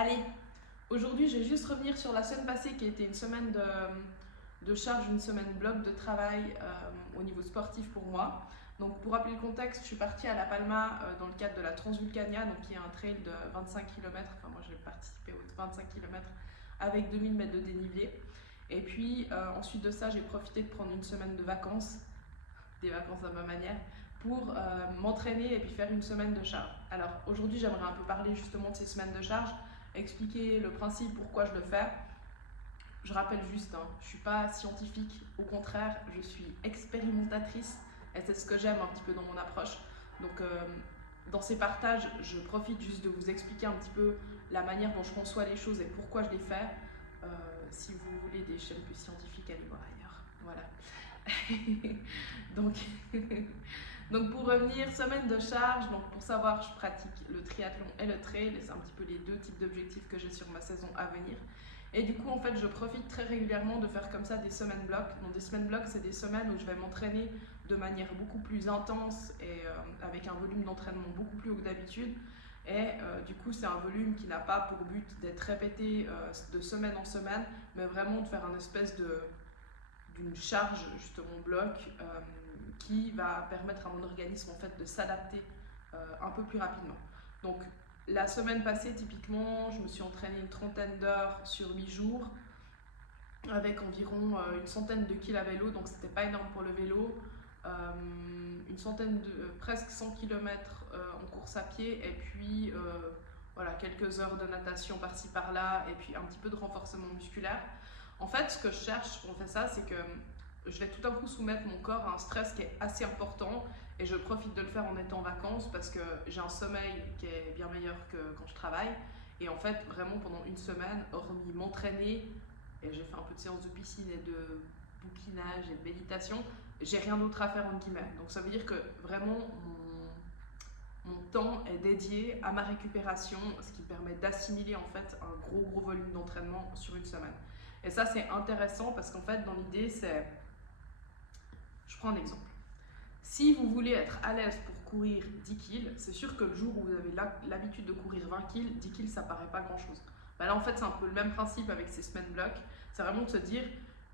Allez, aujourd'hui je vais juste revenir sur la semaine passée qui a été une semaine de charge, une semaine bloc de travail au niveau sportif pour moi. Donc pour rappeler le contexte, je suis partie à La Palma dans le cadre de la Transvulcania, donc qui est un trail de 25 km, enfin moi j'ai participé aux 25 km avec 2000 mètres de dénivelé. Et puis ensuite de ça, j'ai profité de prendre une semaine de vacances, des vacances à ma manière, pour m'entraîner et puis faire une semaine de charge. Alors aujourd'hui j'aimerais un peu parler justement de ces semaines de charge, expliquer le principe, pourquoi je le fais. Je rappelle juste, je ne suis pas scientifique, au contraire, je suis expérimentatrice et c'est ce que j'aime un petit peu dans mon approche. Donc dans ces partages, je profite juste de vous expliquer un petit peu la manière dont je conçois les choses et pourquoi je les fais. Si vous voulez des chaînes plus scientifiques, allez voir ailleurs. Voilà. donc, donc pour revenir, semaine de charge, donc pour savoir, je pratique le triathlon et le trail, et c'est un petit peu les deux types d'objectifs que j'ai sur ma saison à venir. Et du coup, en fait, je profite très régulièrement de faire comme ça des semaines blocs. Donc des semaines blocs, c'est des semaines où je vais m'entraîner de manière beaucoup plus intense et avec un volume d'entraînement beaucoup plus haut que d'habitude. Et du coup, c'est un volume qui n'a pas pour but d'être répété de semaine en semaine, mais vraiment de faire un espèce d'une charge justement bloc qui va permettre à mon organisme en fait de s'adapter un peu plus rapidement. Donc la semaine passée typiquement je me suis entraînée une trentaine d'heures sur 8 jours avec environ une centaine de kills à vélo, donc c'était pas énorme pour le vélo, une centaine de presque 100 km en course à pied et puis voilà, quelques heures de natation par-ci par-là et puis un petit peu de renforcement musculaire. En fait, ce que je cherche quand on fait ça, c'est que je vais tout d'un coup soumettre mon corps à un stress qui est assez important et je profite de le faire en étant en vacances parce que j'ai un sommeil qui est bien meilleur que quand je travaille. Et en fait, vraiment pendant une semaine, hormis m'entraîner, et j'ai fait un peu de séance de piscine et de bouquinage et de méditation, j'ai rien d'autre à faire en guillemets. Donc ça veut dire que vraiment mon temps est dédié à ma récupération, ce qui me permet d'assimiler en fait un gros volume d'entraînement sur une semaine. Et ça c'est intéressant parce qu'en fait dans l'idée c'est, je prends un exemple. Si vous voulez être à l'aise pour courir 10 kills, c'est sûr que le jour où vous avez l'habitude de courir 20 kills, 10 kills ça paraît pas grand chose. Bah là en fait c'est un peu le même principe avec ces semaines blocs, c'est vraiment de se dire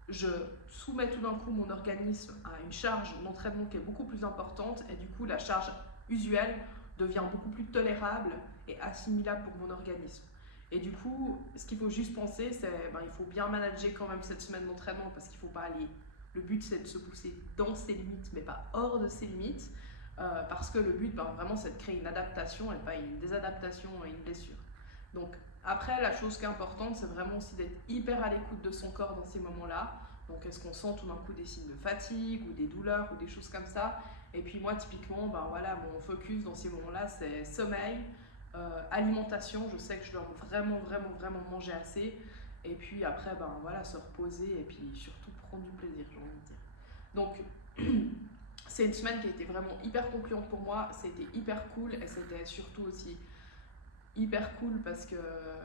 je soumets tout d'un coup mon organisme à une charge d'entraînement qui est beaucoup plus importante et du coup la charge usuelle devient beaucoup plus tolérable et assimilable pour mon organisme. Et du coup, ce qu'il faut juste penser, c'est il faut bien manager quand même cette semaine d'entraînement parce qu'il ne faut pas aller. Le but, c'est de se pousser dans ses limites, mais pas hors de ses limites, parce que le but, vraiment, c'est de créer une adaptation et pas une désadaptation et une blessure. Donc, après, la chose qui est importante, c'est vraiment aussi d'être hyper à l'écoute de son corps dans ces moments-là. Donc, est-ce qu'on sent tout d'un coup des signes de fatigue ou des douleurs ou des choses comme ça? Et puis moi, typiquement, voilà, mon focus dans ces moments-là, c'est sommeil, alimentation. Je sais que je dois vraiment manger assez. Et puis après, voilà, se reposer et puis surtout prendre du plaisir, j'ai envie de dire. Donc, c'est une semaine qui a été vraiment hyper concluante pour moi. C'était hyper cool et c'était surtout aussi hyper cool parce que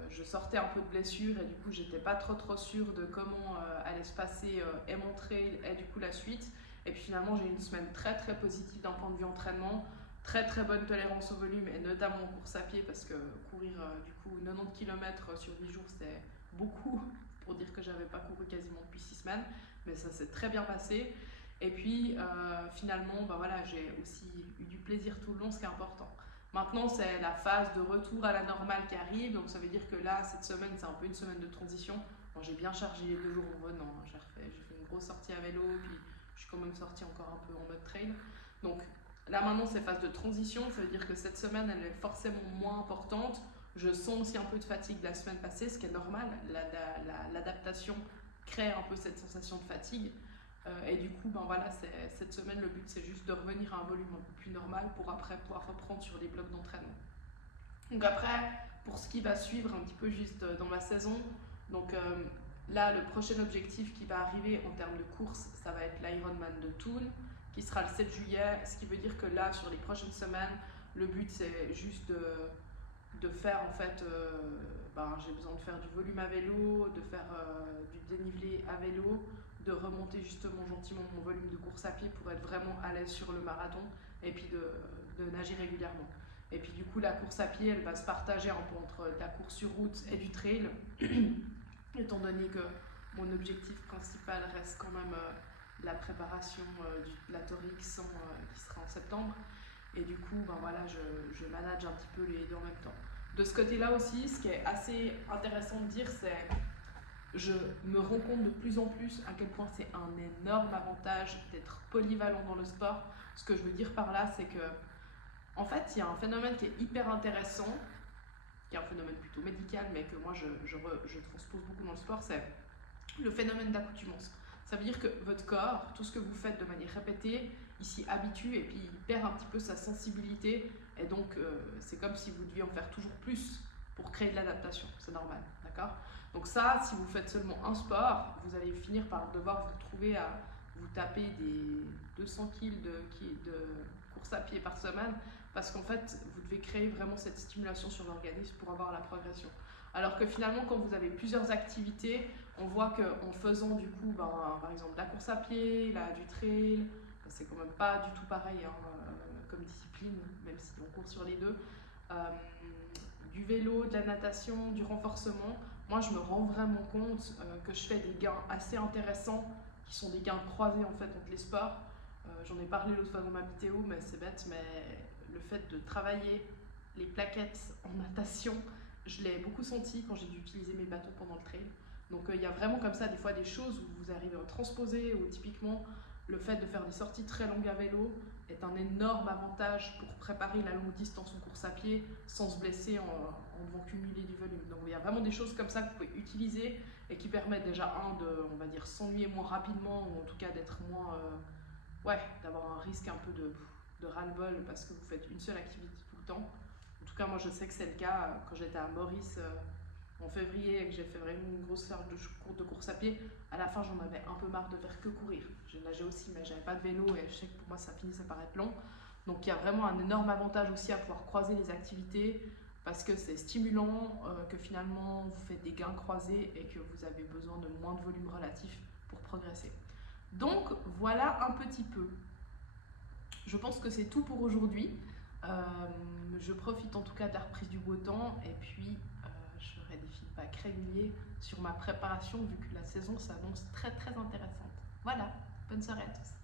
je sortais un peu de blessure et du coup j'étais pas trop sûre de comment allait se passer et mon trail et du coup la suite. Et puis finalement j'ai eu une semaine très positive d'un point de vue entraînement, très bonne tolérance au volume et notamment en course à pied parce que courir du coup 90 km sur 8 jours c'est beaucoup pour dire que j'avais pas couru quasiment depuis 6 semaines, mais ça s'est très bien passé. Et puis finalement voilà, j'ai aussi eu du plaisir tout le long, ce qui est important. Maintenant, c'est la phase de retour à la normale qui arrive, donc ça veut dire que là, cette semaine, c'est un peu une semaine de transition. Bon, j'ai bien chargé les 2 jours en revenant, j'ai fait une grosse sortie à vélo, puis je suis quand même sortie encore un peu en mode trail. Donc là maintenant, c'est phase de transition, ça veut dire que cette semaine, elle est forcément moins importante. Je sens aussi un peu de fatigue la semaine passée, ce qui est normal, l'adaptation crée un peu cette sensation de fatigue. Et du coup, voilà, cette semaine, le but c'est juste de revenir à un volume un peu plus normal pour après pouvoir reprendre sur des blocs d'entraînement. Donc après, pour ce qui va suivre un petit peu juste dans ma saison, donc là, le prochain objectif qui va arriver en termes de course, ça va être l'Ironman de Thun, qui sera le 7 juillet, ce qui veut dire que là, sur les prochaines semaines, le but c'est juste de faire en fait, j'ai besoin de faire du volume à vélo, de faire du dénivelé à vélo, de remonter justement gentiment mon volume de course à pied pour être vraiment à l'aise sur le marathon et puis de nager régulièrement. Et puis du coup, la course à pied, elle va se partager un peu entre la course sur route et du trail, étant donné que mon objectif principal reste quand même la préparation de la Torix 100 qui sera en septembre. Et du coup, ben voilà, je manage un petit peu les deux en même temps. De ce côté-là aussi, ce qui est assez intéressant de dire, c'est je me rends compte de plus en plus à quel point c'est un énorme avantage d'être polyvalent dans le sport. Ce que je veux dire par là, c'est que en fait, il y a un phénomène qui est hyper intéressant, qui est un phénomène plutôt médical, mais que moi je transpose beaucoup dans le sport, c'est le phénomène d'accoutumance. Ça veut dire que votre corps, tout ce que vous faites de manière répétée, il s'y habitue et puis il perd un petit peu sa sensibilité. Et donc, c'est comme si vous deviez en faire toujours plus pour créer de l'adaptation. C'est normal, d'accord? Donc ça, si vous faites seulement un sport, vous allez finir par devoir vous retrouver à vous taper des 200 kg de course à pied par semaine parce qu'en fait, vous devez créer vraiment cette stimulation sur l'organisme pour avoir la progression. Alors que finalement, quand vous avez plusieurs activités, on voit qu'en faisant du coup, par exemple, la course à pied, du trail, c'est quand même pas du tout pareil comme discipline, même si on court sur les deux, du vélo, de la natation, du renforcement, moi je me rends vraiment compte que je fais des gains assez intéressants, qui sont des gains croisés en fait entre les sports. J'en ai parlé l'autre fois dans ma vidéo, mais c'est bête, mais le fait de travailler les plaquettes en natation, je l'ai beaucoup senti quand j'ai dû utiliser mes bâtons pendant le trail. Donc il y a vraiment comme ça des fois des choses où vous arrivez à transposer, ou typiquement le fait de faire des sorties très longues à vélo est un énorme avantage pour préparer la longue distance en course à pied sans se blesser en devant cumuler du volume. Donc il y a vraiment des choses comme ça que vous pouvez utiliser et qui permettent déjà on va dire, s'ennuyer moins rapidement, ou en tout cas d'être moins, d'avoir un risque un peu de ras-le-bol parce que vous faites une seule activité tout le temps. En tout cas, moi je sais que c'est le cas quand j'étais à Maurice en février et que j'ai fait vraiment une grosse charge de course à pied. À la fin, j'en avais un peu marre de faire que courir. J'ai nagé aussi, mais j'avais pas de vélo et je sais que pour moi ça finissait par être long. Donc il y a vraiment un énorme avantage aussi à pouvoir croiser les activités parce que c'est stimulant, que finalement vous faites des gains croisés et que vous avez besoin de moins de volume relatif pour progresser. Donc voilà un petit peu. Je pense que c'est tout pour aujourd'hui. Je profite en tout cas de la reprise du beau temps et puis je ferai des feedbacks réguliers sur ma préparation vu que la saison s'annonce très très intéressante. Voilà, bonne soirée à tous.